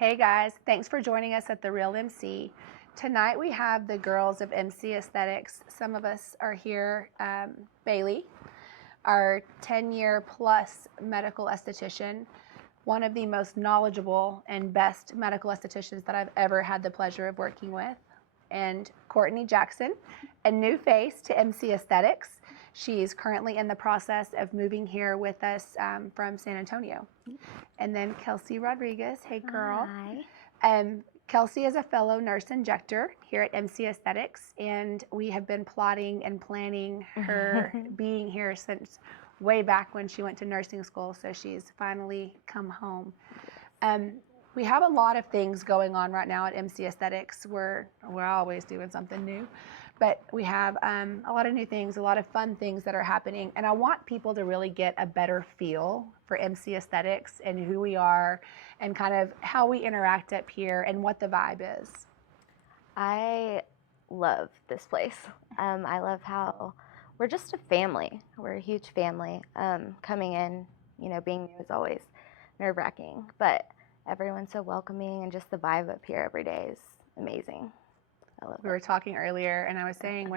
Hey guys, thanks for joining us at TheRealMC. Tonight we have the girls of MC Aesthetics. Some of us are here. Bailey, our 10-year plus medical esthetician, one of the most knowledgeable and best medical estheticians that I've ever had the pleasure of working with. And Courtney Jackson, a new face to MC Aesthetics. She's currently in the process of moving here with us from San Antonio. And then Kelsey Rodriguez, hey girl. Hi. Kelsey is a fellow nurse injector here at MC Aesthetics, and we have been plotting and planning her being here since way back when she went to nursing school, so she's finally come home. We have a lot of things going on right now at MC Aesthetics. We're always doing something new, but we have a lot of new things, a lot of fun things that are happening, and I want people to really get a better feel for MC Aesthetics and who we are and kind of how we interact up here and what the vibe is. I love this place. I love how we're just a family. We're a huge family. Coming in, being new is always nerve-wracking, but everyone's so welcoming, and just the vibe up here every day is amazing. I love it. We were talking earlier, and I was saying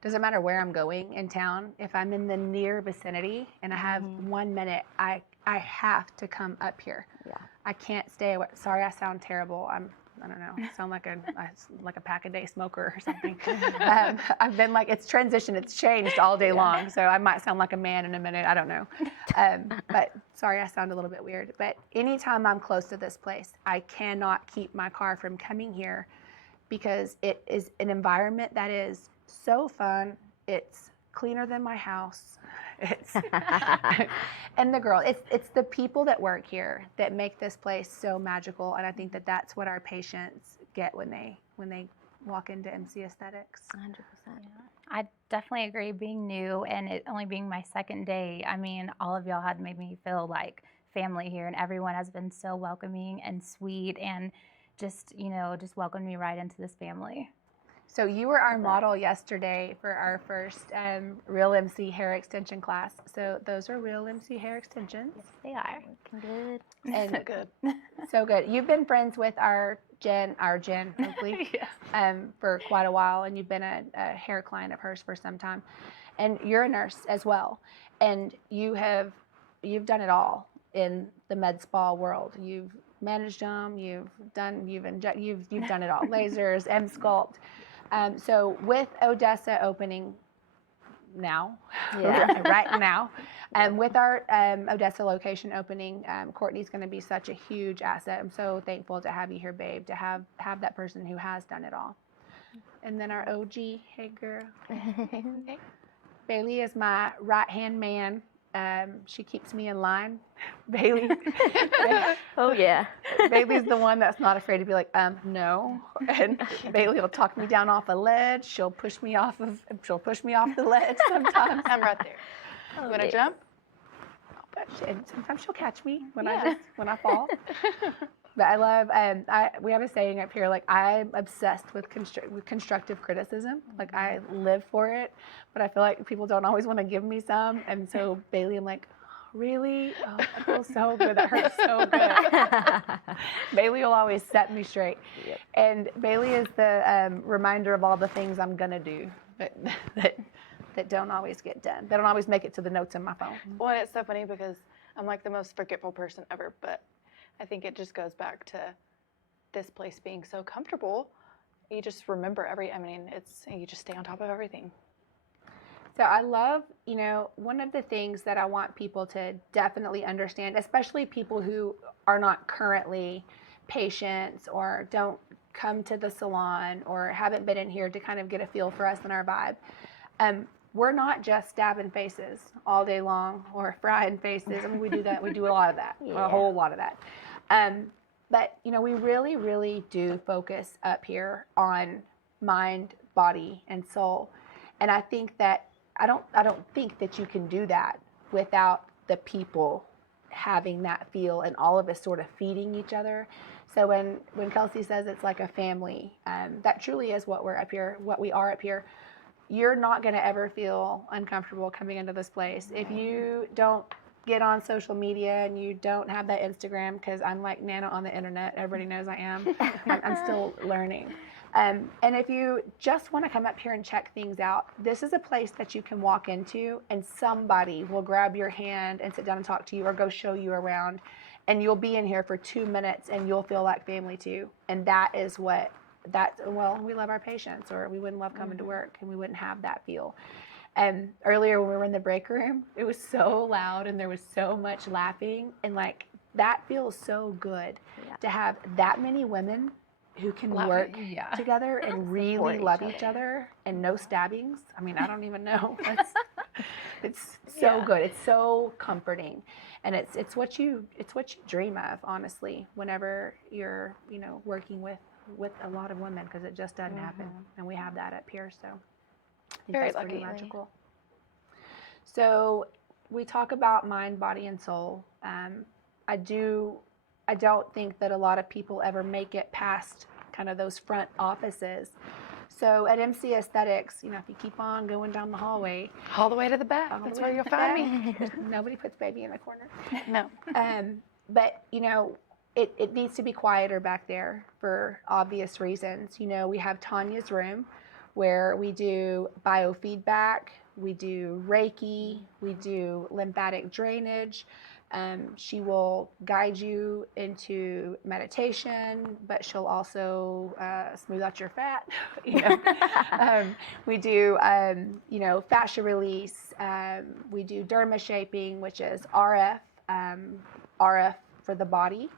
doesn't matter where I'm going in town, if I'm in the near vicinity and I have 1 minute, I have to come up here. Yeah. I can't stay away. Sorry, I sound terrible. I don't know. I sound like a pack-a-day smoker or something. I've been it's transition. It's changed all day long, so I might sound like a man in a minute. I don't know. But sorry, I sound a little bit weird. But anytime I'm close to this place, I cannot keep my car from coming here because it is an environment that is so fun. It's cleaner than my house. And it's the people that work here that make this place so magical, and I think that that's what our patients get when they walk into MC Aesthetics. 100%. I definitely agree. Being new and it only being my second day, I mean, all of y'all had made me feel like family here, and everyone has been so welcoming and sweet and just welcomed me right into this family. So you were our model yesterday for our first RealMC hair extension class. So those are RealMC hair extensions. Yes, they are. Looking good. And So good. So good. You've been friends with our Jen Oakley, for quite a while, and you've been a hair client of hers for some time. And you're a nurse as well. And you've done it all in the med spa world. You've managed them, you've done it all. Lasers, M-Sculpt. So with Odessa opening now, right now, with our Odessa location opening, Courtney's going to be such a huge asset. I'm so thankful to have you here, babe, to have that person who has done it all. And then our OG, hey girl. Bailey is my right-hand man. She keeps me in line. Bailey. Oh yeah. Bailey's the one that's not afraid to be like, no. And Bailey will talk me down off a ledge. She'll push me off the ledge sometimes. I'm right there. You want to jump? And sometimes she'll catch me when I fall. But I love, we have a saying up here, I'm obsessed with constructive criticism. I live for it, but I feel like people don't always want to give me some. And so Bailey, I'm like, really? Oh, that feels so good. That hurts so good. Bailey will always set me straight. Yep. And Bailey is the reminder of all the things I'm going to do that don't always get done. They don't always make it to the notes in my phone. Well, it's so funny because I'm the most forgetful person ever, but I think it just goes back to this place being so comfortable. You just remember you just stay on top of everything. So I love, one of the things that I want people to definitely understand, especially people who are not currently patients or don't come to the salon or haven't been in here to kind of get a feel for us and our vibe. We're not just stabbing faces all day long or frying faces. I mean, we do that. We do a lot of that, a whole lot of that. But, we really, really do focus up here on mind, body, and soul. And I think that I don't think that you can do that without the people having that feel and all of us sort of feeding each other. So when Kelsey says it's like a family, that truly is what we are up here. You're not going to ever feel uncomfortable coming into this place. If you don't get on social media and you don't have that Instagram, because I'm like Nana on the internet. Everybody knows I am. I'm still learning. And if you just want to come up here and check things out, this is a place that you can walk into and somebody will grab your hand and sit down and talk to you or go show you around. And you'll be in here for 2 minutes and you'll feel like family too. And that is what, well, we love our patients, or we wouldn't love coming to work and we wouldn't have that feel. And earlier when we were in the break room, it was so loud and there was so much laughing. And like, that feels so good to have that many women who can work together and really love each other and no stabbings. I mean, I don't even know. It's so good. It's so comforting, and it's what you dream of, honestly, whenever you're working with a lot of women, because it just doesn't happen, and we have that up here. So I think Very that's lucky. pretty magical. So we talk about mind, body, and soul. I don't think that a lot of people ever make it past kind of those front offices. So at MC Aesthetics, if you keep on going down the hallway, All the way to the back. That's where you'll find me. Nobody puts baby in the corner. No. But it needs to be quieter back there for obvious reasons. We have Tanya's room where we do biofeedback, we do Reiki, we do lymphatic drainage. She will guide you into meditation, but she'll also smooth out your fat. We do, fascia release. We do derma shaping, which is RF for the body,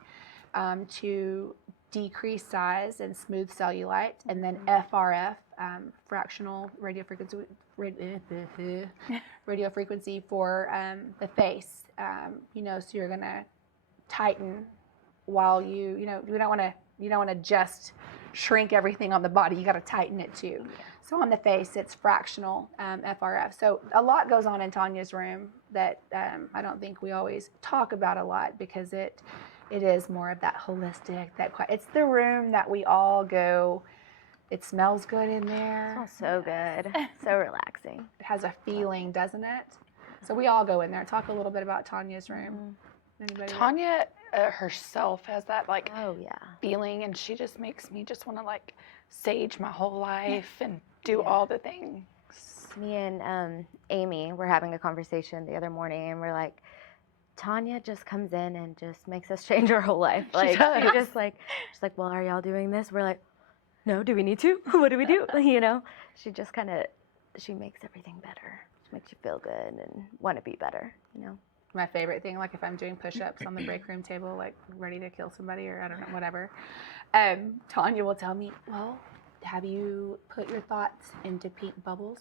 to decrease size and smooth cellulite, and then FRF, fractional radio frequency for the face. So you're gonna tighten while you don't want to just shrink everything on the body. You got to tighten it too. Yeah. So on the face, it's fractional FRF. So a lot goes on in Tanya's room that I don't think we always talk about a lot, because it is more of that holistic, it's the room that we all go. It smells good in there. It smells so good. So relaxing. It has a feeling, doesn't it? So we all go in there. Talk a little bit about Tanya's room. Anybody? Tanya herself has that oh yeah, feeling, and she just makes me just want to sage my whole life and do all the things. Me and Amy were having a conversation the other morning, and we're like, Tanya just comes in and just makes us change our whole life. She's just she's like, well, are y'all doing this? We're like, no, do we need to? What do we do? She just she makes everything better. She makes you feel good and want to be better, My favorite thing, if I'm doing push-ups on the break room table, ready to kill somebody, or I don't know, whatever, Tanya will tell me, well, have you put your thoughts into pink bubbles?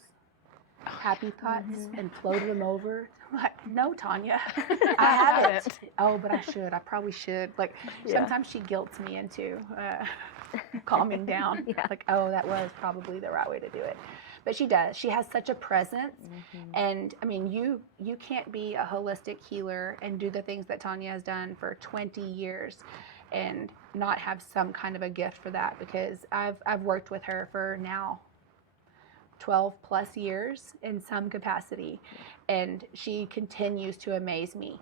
Happy thoughts, and floated them over? I'm like, no, Tanya, I haven't. Oh, but I should. I probably should. Sometimes she guilts me into calming down. Oh, that was probably the right way to do it. But she does. She has such a presence. And I mean, you can't be a holistic healer and do the things that Tanya has done for 20 years and not have some kind of a gift for that, because I've worked with her for now 12 plus years in some capacity, and she continues to amaze me.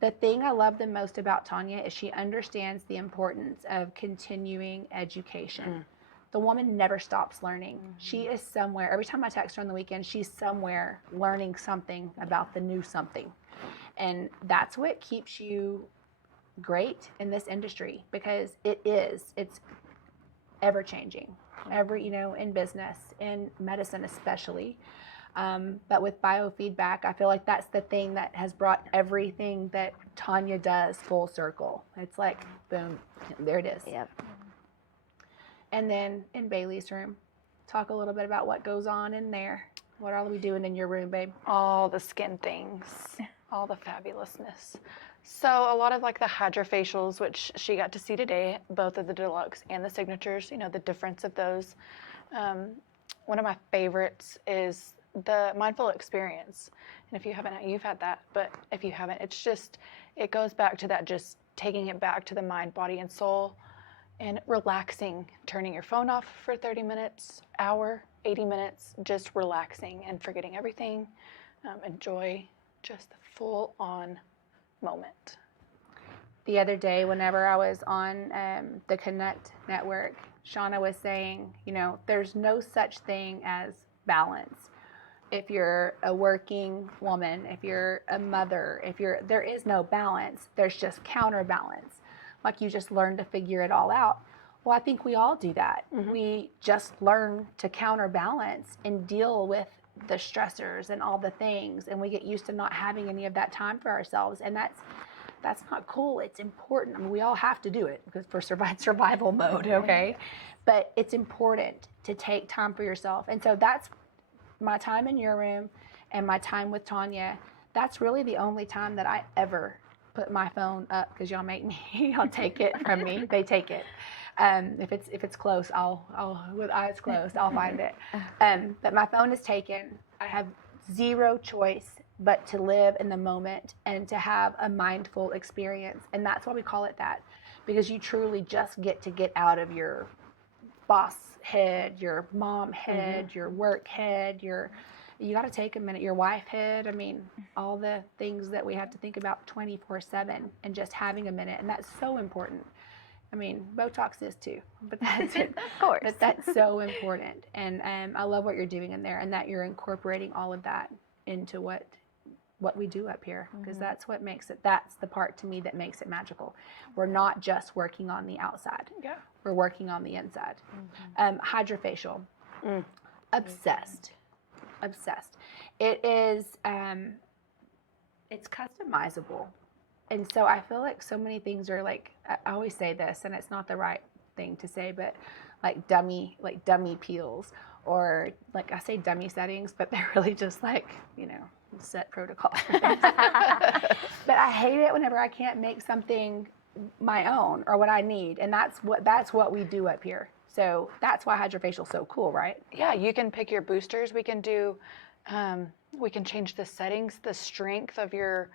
The thing I love the most about Tanya is she understands the importance of continuing education. The woman never stops learning. She is somewhere. Every time I text her on the weekend, she's somewhere learning something about the new something. And that's what keeps you great in this industry, because it's ever changing. In business, in medicine especially. But with biofeedback, I feel like that's the thing that has brought everything that Tanya does full circle. It's like, boom, there it is. Yep. And then in Bailey's room, talk a little bit about what goes on in there. What are we doing in your room, babe? All the skin things, all the fabulousness. So a lot of the hydrofacials, which she got to see today, both of the deluxe and the signatures, the difference of those. One of my favorites is the mindful experience. And if you haven't, you've had that, but if you haven't, it goes back to that, just taking it back to the mind, body, and soul, and relaxing, turning your phone off for 30 minutes, hour, 80 minutes, just relaxing and forgetting everything. Enjoy just the full on moment. The other day, whenever I was on the Connect network, Shauna was saying, you know, there's no such thing as balance. If you're a working woman, if you're a mother, there is no balance. There's just counterbalance. Like you just learn to figure it all out. Well, I think we all do that. Mm-hmm. We just learn to counterbalance and deal with the stressors and all the things, and we get used to not having any of that time for ourselves, and that's not cool. It's important. I mean, we all have to do it because for survival mode, okay? But it's important to take time for yourself. And so that's my time in your room and my time with Tanya. That's really the only time that I ever put my phone up, because y'all make me, y'all take it from me. They take it. If it's close, I'll with eyes closed, I'll find it. But my phone is taken. I have zero choice but to live in the moment and to have a mindful experience. And that's why we call it that, because you truly just get to get out of your boss head, your mom head, your work head, you got to take a minute, your wife head. I mean, all the things that we have to think about 24/7, and just having a minute. And that's so important. I mean, Botox is too, but that's Of course. but that's so important. And I love what you're doing in there, and that you're incorporating all of that into what we do up here, because that's what makes it, that's the part to me that makes it magical. We're not just working on the outside. Yeah. We're working on the inside. Hydrofacial. Obsessed. It is, it's customizable. And so I feel like so many things are like, I always say this, and it's not the right thing to say, but like dummy peels, or like I say dummy settings, but they're really just like, you know, set protocols. But I hate it whenever I can't make something my own or what I need, and that's what we do up here. So that's why hydrofacial is so cool, right? Yeah, you can pick your boosters. We can do, we can change the settings, the strength of your,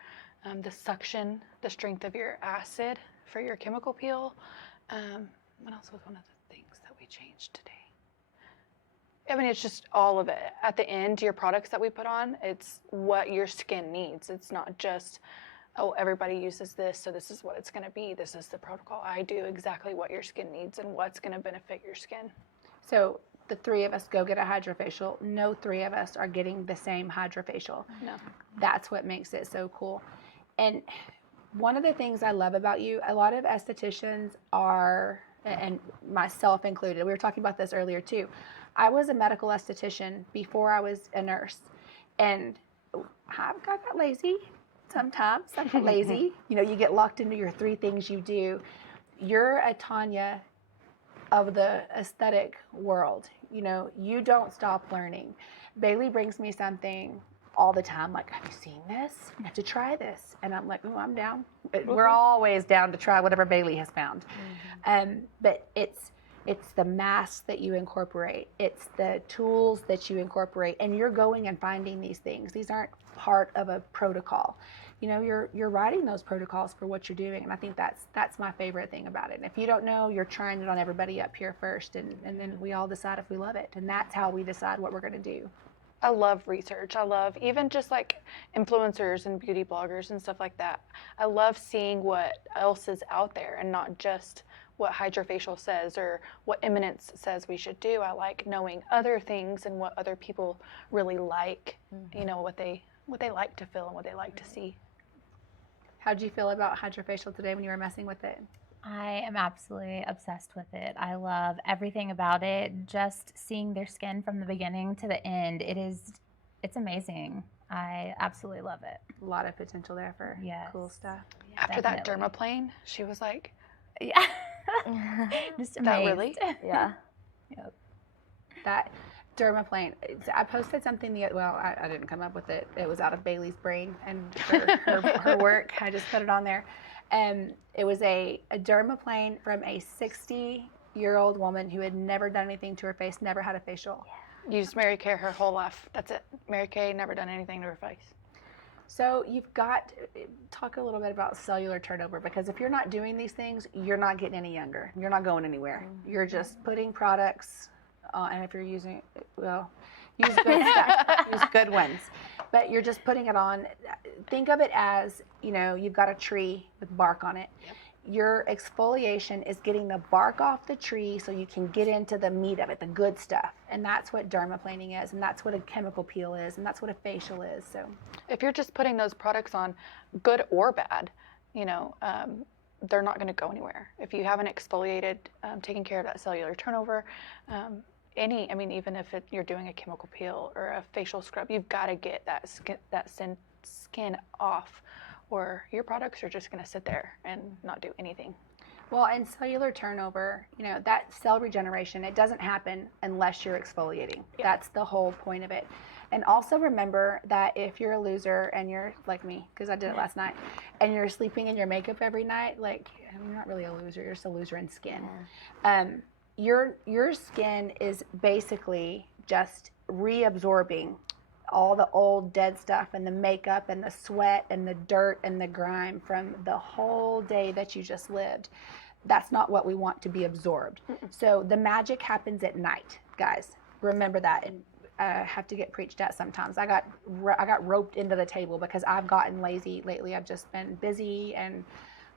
the suction, the strength of your acid for your chemical peel. What else was one of the things that we changed today? I mean, it's just all of it. At the end, your products that we put on, it's what your skin needs. It's not just, oh, everybody uses this, so this is what it's going to be. This is the protocol. I do exactly what your skin needs and what's going to benefit your skin. So the three of us go get a hydrofacial. No three of us are getting the same hydrofacial. No. That's what makes it so cool. And one of the things I love about you, a lot of estheticians are, and myself included, we were talking about this earlier too. I was a medical esthetician before I was a nurse, and I got lazy sometimes. I get lazy. You know, you get locked into your three things you do. You're a Tanya of the aesthetic world. You know, you don't stop learning. Bailey brings me something all the time, like, have you seen this? You have to try this. And I'm like, oh, I'm down. We're always down to try whatever Bailey has found. But it's the masks that you incorporate. It's the tools that you incorporate. And you're going and finding these things. These aren't part of a protocol. You know, you're writing those protocols for what you're doing. And I think that's my favorite thing about it. And if you don't know, you're trying it on everybody up here first. And then we all decide if we love it. And that's how we decide what we're going to do. I love research. I love even just like influencers and beauty bloggers and stuff like that. I love seeing what else is out there and not just what Hydrofacial says or what Eminence says we should do. I like knowing other things and what other people really like, you know, what they like to feel and what they like to see. How'd you feel about Hydrofacial today when you were messing with it? I am absolutely obsessed with it. I love everything about it. Just seeing their skin from the beginning to the end, it's amazing. I absolutely love it. A lot of potential there for Yes. cool stuff. After that Definitely. dermaplane, she was like, Yeah. Just that amazed. really? Yeah. Yep. That dermaplane. I posted something I didn't come up with it. It was out of Bailey's brain and her work. I just put it on there. It was a dermaplane from a 60-year-old woman who had never done anything to her face, never had a facial. Used Mary Kay her whole life. That's it. Mary Kay never done anything to her face. So you've got, talk a little bit about cellular turnover, because if you're not doing these things, you're not getting any younger. You're not going anywhere. You're just putting products, and if you're using, well, Use good stuff. Use good ones. But you're just putting it on. Think of it as, you know, you've got a tree with bark on it. Yep. Your exfoliation is getting the bark off the tree so you can get into the meat of it, the good stuff. And that's what dermaplaning is, and that's what a chemical peel is, and that's what a facial is. So if you're just putting those products on, good or bad, you know, they're not going to go anywhere. If you haven't exfoliated, taking care of that cellular turnover, even if you're doing a chemical peel or a facial scrub, you've got to get that skin off, or your products are just going to sit there and not do anything. well, and cellular turnover, you know, that cell regeneration, it doesn't happen unless you're exfoliating. Yeah. That's the whole point of it. And also remember that if you're a loser and you're like me, because I did it last night, and you're sleeping in your makeup every night, like, you're not really a loser, you're just a loser in skin. Your skin is basically just reabsorbing all the old dead stuff and the makeup and the sweat and the dirt and the grime from the whole day that you just lived. That's not what we want to be absorbed. So the magic happens at night, guys. Remember that. And have to get preached at sometimes. I got roped into the table because I've gotten lazy lately. I've just been busy and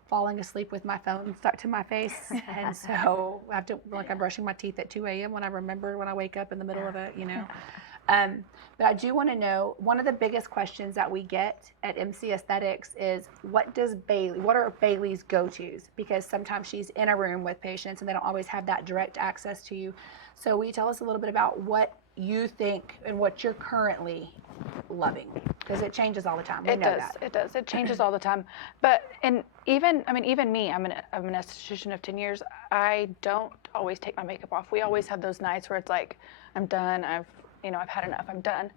falling asleep with my phone stuck to my face, and so I have to, like, I'm brushing my teeth at 2 a.m. when I remember when I wake up in the middle of it, you know. But I do want to know, one of the biggest questions that we get at MC Aesthetics is, what are Bailey's go-tos? Because sometimes she's in a room with patients and they don't always have that direct access to you. So will you tell us a little bit about what you think and what you're currently loving? Because it changes all the time. We know that. It does. It changes all the time. But even me, I'm an esthetician of 10 years. I don't always take my makeup off. We always have those nights where it's like, I'm done. I've had enough. I'm done.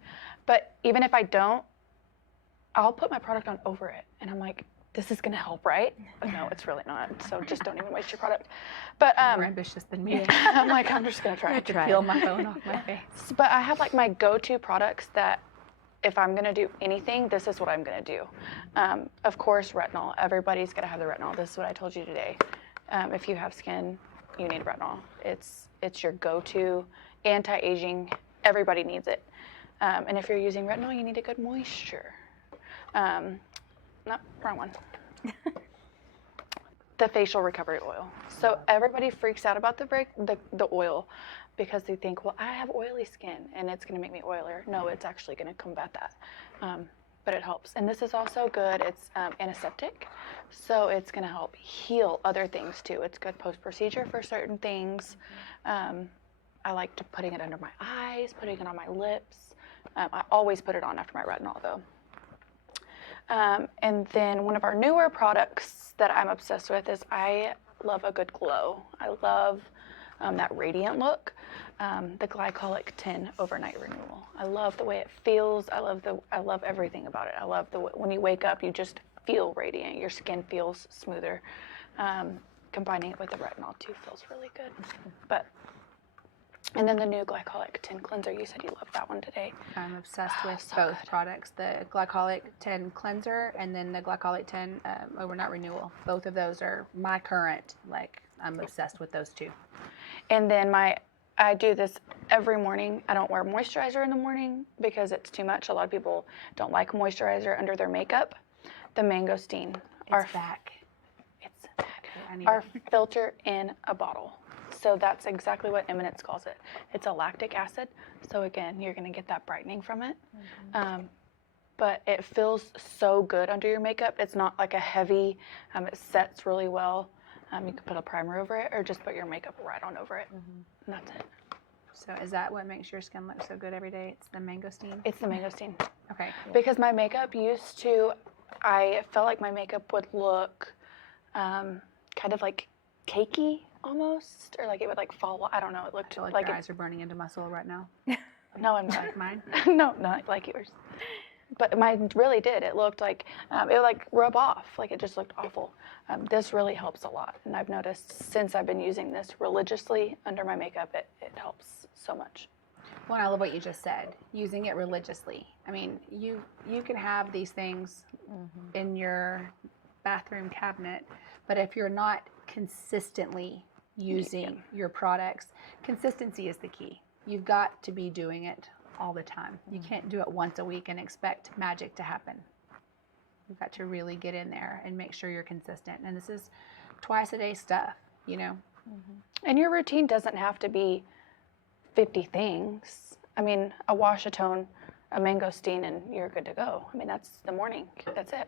But even if I don't, I'll put my product on over it, and I'm like, this is gonna help, right? But no, it's really not. So just don't even waste your product. But More ambitious than me. I'm like, I'm just gonna try. I have to peel my phone off my face. But I have like my go-to products that, if I'm gonna do anything, this is what I'm gonna do. Of course, retinol. Everybody's gotta have the retinol. This is what I told you today. If you have skin, you need retinol. It's your go-to anti-aging. Everybody needs it. And if you're using retinol, you need a good moisture. No, wrong one. The facial recovery oil. So everybody freaks out about the oil because they think, well, I have oily skin and it's going to make me oilier. No, it's actually going to combat that. But it helps. And this is also good. It's antiseptic, so it's going to help heal other things too. It's good post-procedure for certain things. I like putting it under my eyes, putting it on my lips. I always put it on after my retinol though. And then one of our newer products that I'm obsessed with is, I love a good glow. I love that radiant look. The glycolic 10 overnight renewal. I love the way it feels. I love everything about it. I love when you wake up, you just feel radiant. Your skin feels smoother. Combining it with the retinol too feels really good. And then the new glycolic 10 cleanser, you said you loved that one today. I'm obsessed with both products, the glycolic 10 cleanser and then the glycolic 10 overnight renewal. Both of those are my current, I'm obsessed with those two. And then I do this every morning. I don't wear moisturizer in the morning because it's too much. A lot of people don't like moisturizer under their makeup. The mangosteen. It's back. It's back. Our filter in a bottle. So that's exactly what Eminence calls it. It's a lactic acid. So again, you're going to get that brightening from it. Mm-hmm. But it feels so good under your makeup. It's not like a heavy, it sets really well. You can put a primer over it or just put your makeup right on over it. Mm-hmm. And that's it. So is that what makes your skin look so good every day? It's the mangosteen? It's the mangosteen. Okay, cool. Because my makeup I felt like my makeup would look kind of like cakey almost, or like it would like fall. I don't know. It looked I feel like your eyes are burning into muscle right now. No, I'm not. Like mine? No, not like yours. But mine really did. It looked like it would like rub off. Like it just looked awful. This really helps a lot, and I've noticed since I've been using this religiously under my makeup, it helps so much. Well, I love what you just said. Using it religiously. I mean, you can have these things in your bathroom cabinet, but if you're not consistently using your products, consistency is the key. You've got to be doing it all the time. You can't do it once a week and expect magic to happen. You've got to really get in there and make sure you're consistent. And this is twice a day stuff, you know. And your routine doesn't have to be 50 things. I mean, a wash-a-tone, a mangosteen, and you're good to go. I mean, that's the morning. That's it.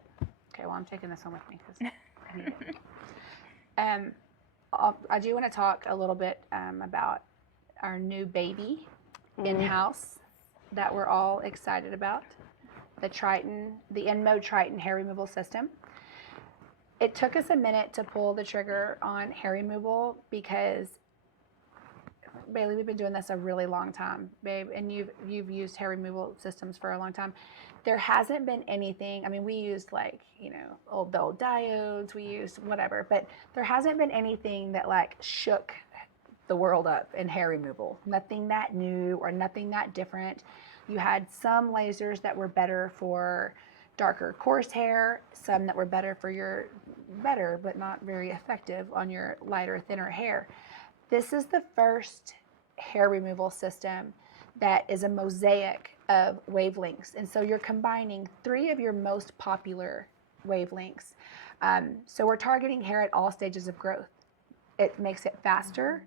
Okay, well, I'm taking this home with me because I need it. I do want to talk a little bit about our new baby in-house that we're all excited about, the InMode Triton hair removal system. It took us a minute to pull the trigger on hair removal because, Bailey, we've been doing this a really long time, babe, and you've used hair removal systems for a long time. There hasn't been anything, I mean, we used like, you know, the old diodes, we used whatever, but there hasn't been anything that like shook the world up in hair removal. Nothing that new or nothing that different. You had some lasers that were better for darker coarse hair, some that were better for your better but not very effective on your lighter, thinner hair. This is the first hair removal system that is a mosaic of wavelengths. And so you're combining 3 of your most popular wavelengths. So we're targeting hair at all stages of growth. It makes it faster,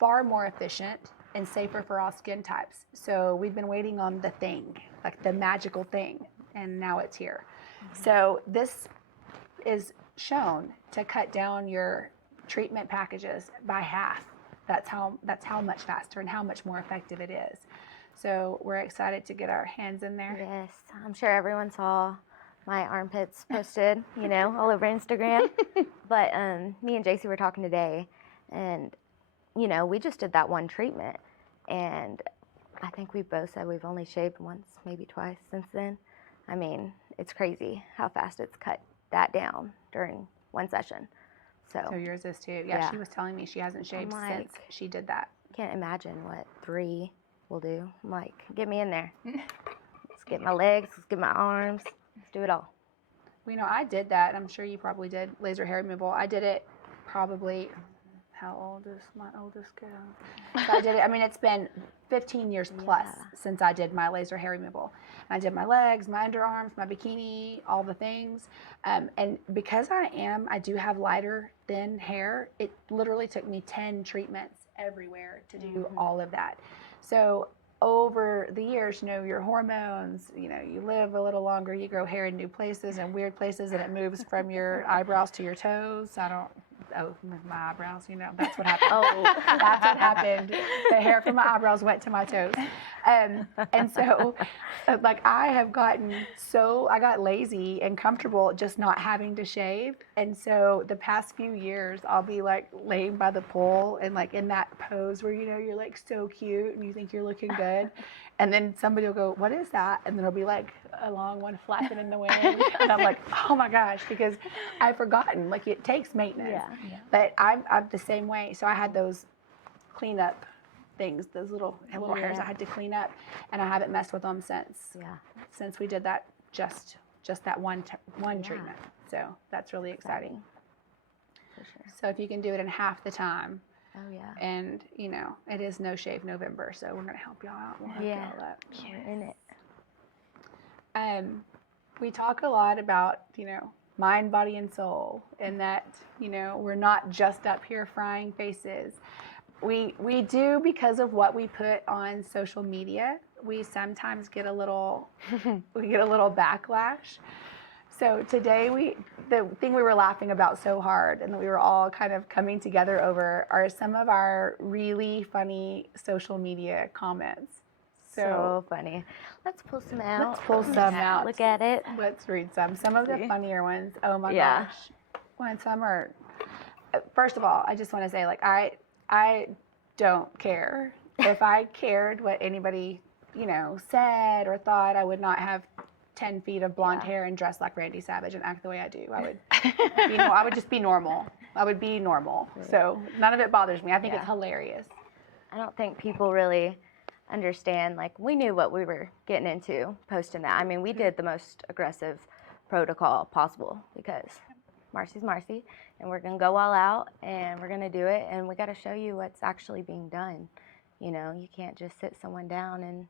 far more efficient, and safer for all skin types. So we've been waiting on the thing, like the magical thing, and now it's here. So this is shown to cut down your treatment packages by half. That's how much faster and how much more effective it is. So we're excited to get our hands in there. Yes, I'm sure everyone saw my armpits posted, you know, all over Instagram. But me and JC were talking today, and, you know, we just did that one treatment. And I think we both said we've only shaved once, maybe twice since then. I mean, it's crazy how fast it's cut that down during one session. So yours is too. Yeah, she was telling me she hasn't shaved since she did that. Can't imagine what 3 will do. I'm like, get me in there. Let's get my legs, let's get my arms, let's do it all. Well, you know, I did that. I'm sure you probably did laser hair removal. I did it probably, how old is my oldest girl? So I did it, I mean, it's been 15 years plus since I did my laser hair removal. And I did my legs, my underarms, my bikini, all the things. And because I do have lighter, thin hair, it literally took me 10 treatments everywhere to do all of that. So over the years, you know, your hormones, you know, you live a little longer, you grow hair in new places and weird places, and it moves from your eyebrows to your toes. My eyebrows, you know, that's what happened. That's what happened. The hair from my eyebrows went to my toes. And so, like, I got lazy and comfortable just not having to shave. And so the past few years, I'll be like laying by the pool and like in that pose where, you know, you're like so cute and you think you're looking good. And then somebody will go, "What is that?" And then it'll be like a long one flapping in the wind. And I'm like, oh my gosh, because I've forgotten. Like, it takes maintenance. Yeah. But I'm the same way. So I had those cleanup things, those little hairs I had to clean up, and I haven't messed with them since we did that just that one treatment. So that's really exciting. For sure. So if you can do it in half the time. Oh, yeah. And, you know, it is No Shave November, so we're going to help y'all out. We'll hook y'all up. We're in it. We talk a lot about, you know, mind, body, and soul, and that, you know, we're not just up here frying faces. We do, because of what we put on social media, we sometimes get a little backlash. So today the thing we were laughing about so hard and that we were all kind of coming together over are some of our really funny social media comments. So funny. Let's pull some out. Let's pull some out. Look at it. Let's read some. Some of the funnier ones. Oh my Yeah. gosh. When some are, first of all, I just want to say, like, I don't care. If I cared what anybody, you know, said or thought, I would not have 10 feet of blonde hair and dress like Randy Savage and act the way I do. I would, you know, I would just be normal. I would be normal. So none of it bothers me. I think it's hilarious. I don't think people really understand, like, we knew what we were getting into posting that. I mean, we did the most aggressive protocol possible because Marcie's Marcie, and we're going to go all out, and we're going to do it, and we got to show you what's actually being done. You know, you can't just sit someone down and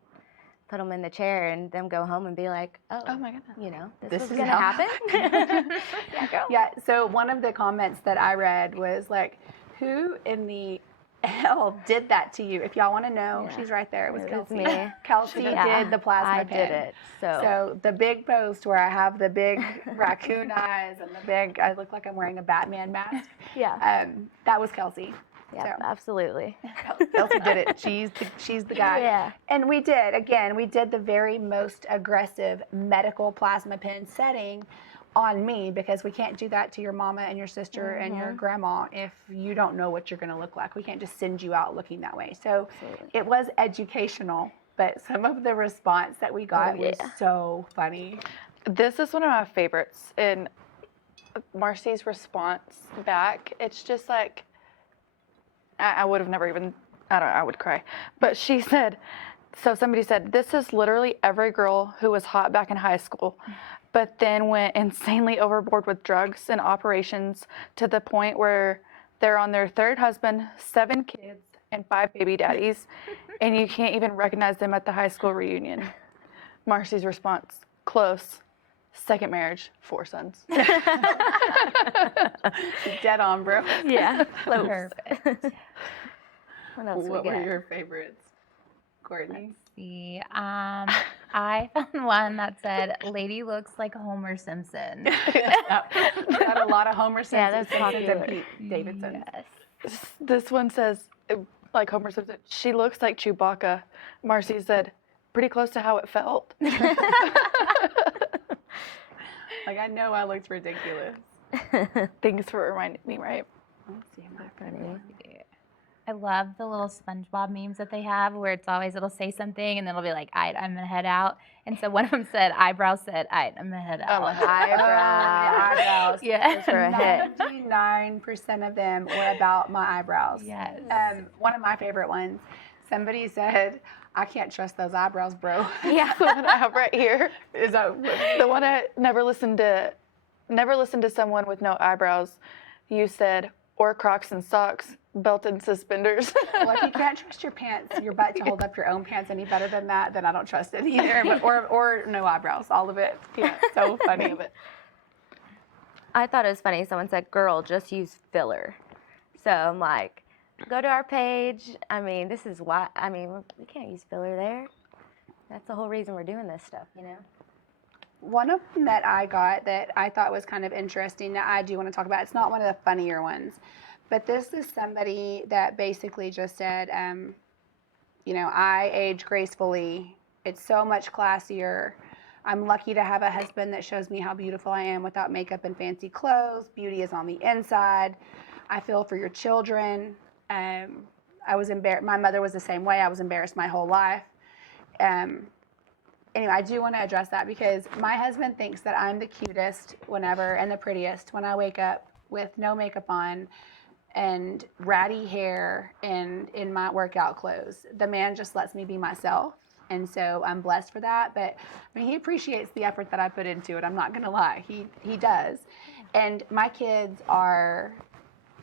put them in the chair and them go home and be like, Oh my goodness. you know, This this is is going to how- happen. Yeah, girl. Yeah, so one of the comments that I read was like, who in the hell did that to you? If y'all want to know, Yeah. she's right there. It was It was Kelsey. me. Kelsey Yeah, did the plasma I pin. did it. So, So the big post where I have the big raccoon eyes and the big, I look like I'm wearing a Batman mask. yeah, That was Kelsey. yeah, so. absolutely. Kelsey did it. She's the guy. Yeah. And we did the very most aggressive medical plasma pin setting on me, because we can't do that to your mama and your sister and your grandma if you don't know what you're going to look like. We can't just send you out looking that way. So Absolutely. it was educational, but some of the response that we got was yeah. so funny. This is one of my favorites. In Marcie's response back, it's just like, I would have never even, I would cry. But she said, so somebody said, this is literally every girl who was hot back in high school, but then went insanely overboard with drugs and operations to the point where they're on their third husband, 7 kids, and 5 baby daddies, and you can't even recognize them at the high school reunion. Marcie's response, close. Second marriage, 4 sons. Dead on, bro. Yeah. Close. Perfect. What else What we were got? your favorites, Courtney? See, I found one that said, "Lady looks like Homer Simpson." Got a lot of Homer Simpson Yeah, that's and popular. Pete Davidson. Yes. This one says, like Homer Simpson, she looks like Chewbacca. Marcie said, pretty close to how it felt. Like, I know I looked ridiculous. Thanks for reminding me, right? Let's see my Funny. I love the little SpongeBob memes that they have where it's always, it'll say something and then it'll be like, "Aight, I'm gonna head out." And so one of them said, eyebrows said, "Aight, I'm gonna head out." eyebrows. Yeah. Those were a hit. 99% of them were about my eyebrows. Yes. One of my favorite ones, somebody said, "I can't trust those eyebrows, bro." Yeah. The one I have right here. Is that The one I never listened to someone with no eyebrows. You said, or Crocs and socks, belt and suspenders. well, if you can't trust your pants, your butt to hold up your own pants any better than that, then I don't trust it either. But, or no eyebrows, all of it. Yeah, so funny. I thought it was funny. Someone said, "Girl, just use filler." So I'm like, go to our page. I mean, this is why. I mean, we can't use filler there. That's the whole reason we're doing this stuff, you know. One of them that I got that I thought was kind of interesting that I do want to talk about, it's not one of the funnier ones, but this is somebody that basically just said, I age gracefully. It's so much classier. I'm lucky to have a husband that shows me how beautiful I am without makeup and fancy clothes. Beauty is on the inside. I feel for your children. I was embarrassed. My mother was the same way. I was embarrassed my whole life. Anyway, I do want to address that because my husband thinks that I'm the cutest whenever and the prettiest when I wake up with no makeup on and ratty hair and in my workout clothes. The man just lets me be myself. And so I'm blessed for that. But I mean, he appreciates the effort that I put into it. I'm not going to lie. He does. And my kids are,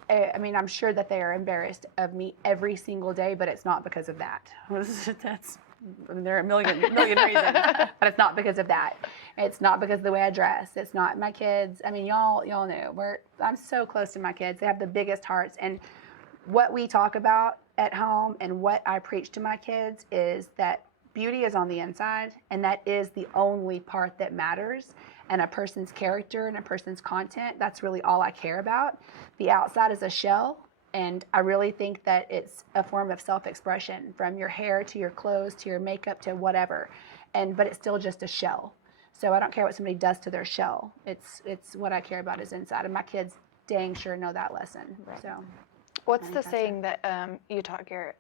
I'm sure that they are embarrassed of me every single day, but it's not because of that. There are a million reasons, but it's not because of that. It's not because of the way I dress. It's not my kids. I mean, y'all know I'm so close to my kids. They have the biggest hearts, and what we talk about at home and what I preach to my kids is that beauty is on the inside, and that is the only part that matters. And a person's character and a person's content, that's really all I care about. The outside is a shell. And I really think that it's a form of self-expression, from your hair to your clothes to your makeup to whatever. But it's still just a shell. So I don't care what somebody does to their shell. It's what I care about is inside. And my kids dang sure know that lesson. Right. So What's the Gotcha. saying that you taught Garrett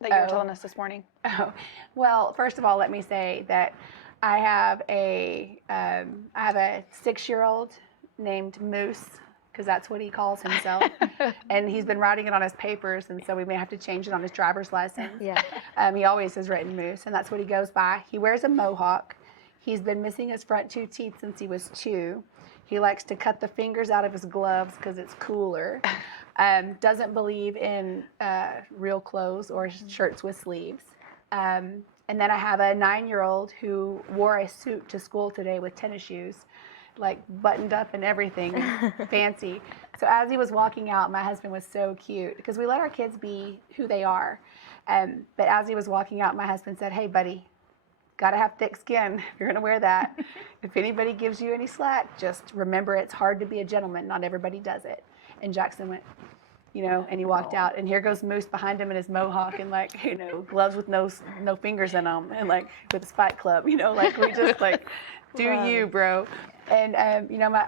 that you were telling us this morning? Oh, well, first of all, let me say that I have a 6-year-old named Moose, because that's what he calls himself. And he's been writing it on his papers, and so we may have to change it on his driver's license. Yeah. He always has written Moose, and that's what he goes by. He wears a mohawk. He's been missing his front 2 teeth since he was 2. He likes to cut the fingers out of his gloves because it's cooler. Doesn't believe in real clothes or shirts with sleeves. And And then I have a 9-year-old who wore a suit to school today with tennis shoes, like buttoned up and everything, fancy. So as he was walking out, my husband was so cute because we let our kids be who they are. But as he was walking out, my husband said, "Hey, buddy, got to have thick skin if you're going to wear that. If anybody gives you any slack, just remember it's hard to be a gentleman. Not everybody does it." And Jackson went, and he walked out. And here goes Moose behind him in his mohawk and gloves with no fingers in them and with his fight club, we just do you, bro. And,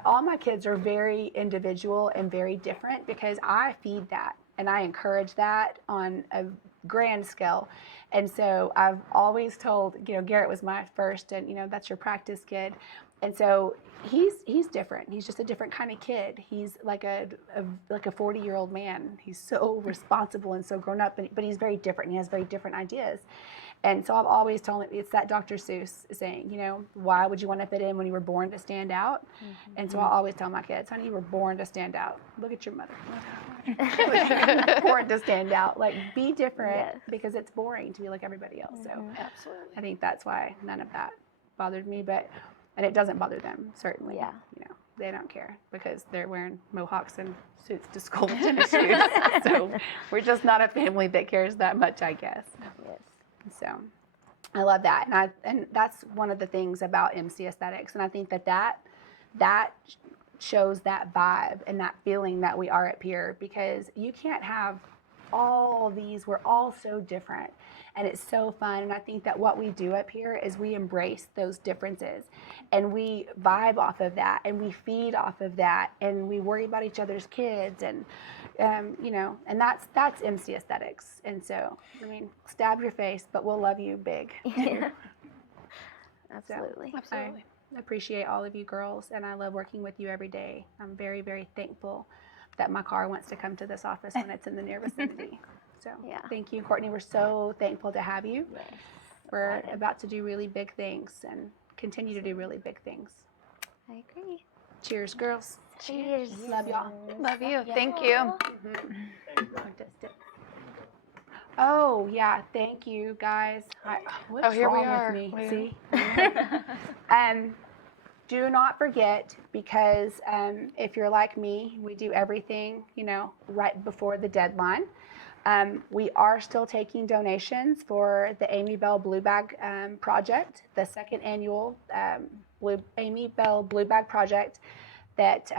all my kids are very individual and very different because I feed that and I encourage that on a grand scale. And so I've always told, Garrett was my first and, that's your practice kid. And so he's different. He's just a different kind of kid. He's like a 40-year-old man. He's so responsible and so grown up, but he's very different. He has very different ideas. And so I've always told him, it's that Dr. Seuss saying, why would you want to fit in when you were born to stand out? Mm-hmm. And so I always tell my kids, honey, you were born to stand out. Look at your mother. Born to stand out. Be different because it's boring to be like everybody else. Mm-hmm. So absolutely. I think that's why none of that bothered me. And it doesn't bother them, certainly. Yeah. They don't care because they're wearing mohawks and suits to school with tennis shoes. So we're just not a family that cares that much, I guess. Yes. So I love that. And that's one of the things about MC Aesthetics. And I think that shows that vibe and that feeling that we are at Pier, because you can't have all these, we're all so different. And it's so fun. And I think that what we do up here is we embrace those differences and we vibe off of that and we feed off of that and we worry about each other's kids and, and that's MC Aesthetics. And so, stab your face, but we'll love you big. Yeah. Absolutely. So, absolutely. I appreciate all of you girls and I love working with you every day. I'm very, very thankful that my car wants to come to this office when it's in the near vicinity. So thank you, Courtney. We're so thankful to have you. Yes. We're about to do really big things and continue to do really big things. I agree. Cheers, girls. Cheers. Love y'all. Love you. Thank you. Mm-hmm. Oh, yeah. Thank you, guys. What's here we wrong are. with me? We See? Do not forget, because if you're like me, we do everything, right before the deadline. We are still taking donations for the Amy Bell Blue Bag project, the second annual Amy Bell Blue Bag project that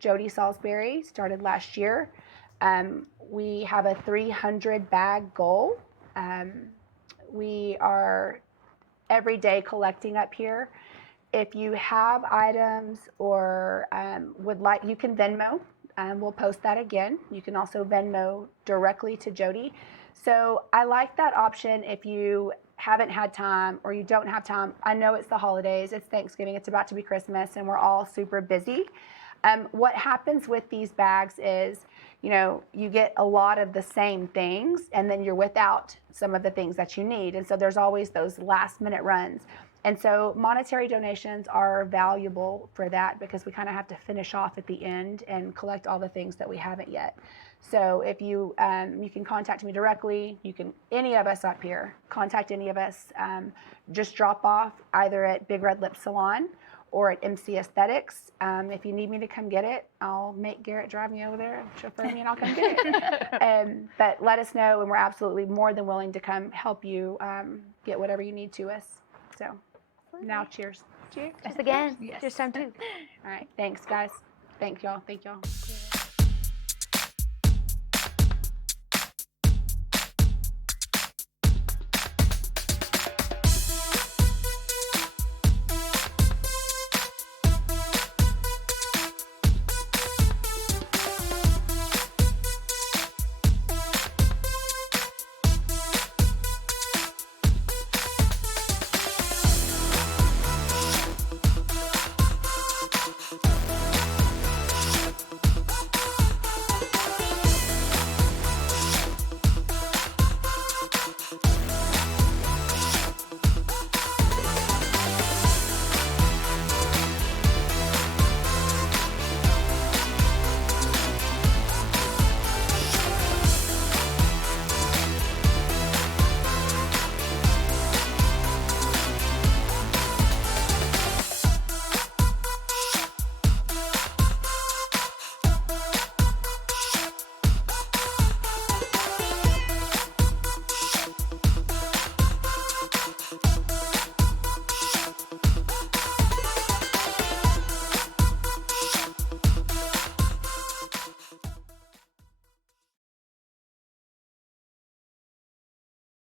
Jody Salisbury started last year. We have a 300 bag goal. We are every day collecting up here. If you have items or would like, you can Venmo. We'll post that again. You can also Venmo directly to Jody. So I like that option if you haven't had time or you don't have time. I know it's the holidays, it's Thanksgiving, it's about to be Christmas, and we're all super busy. What happens with these bags is, you get a lot of the same things and then you're without some of the things that you need. And so there's always those last minute runs. And so monetary donations are valuable for that because we kind of have to finish off at the end and collect all the things that we haven't yet. So if you can contact me directly, any of us up here, contact any of us, just drop off either at Big Red Lip Salon or at MC Aesthetics. If you need me to come get it, I'll make Garrett drive me over there and chauffeur me and I'll come get it. But let us know and we're absolutely more than willing to come help you get whatever you need to us. So. Now, cheers. Cheers again. Yes. Cheers time too. All right. Thanks, guys. Thank y'all.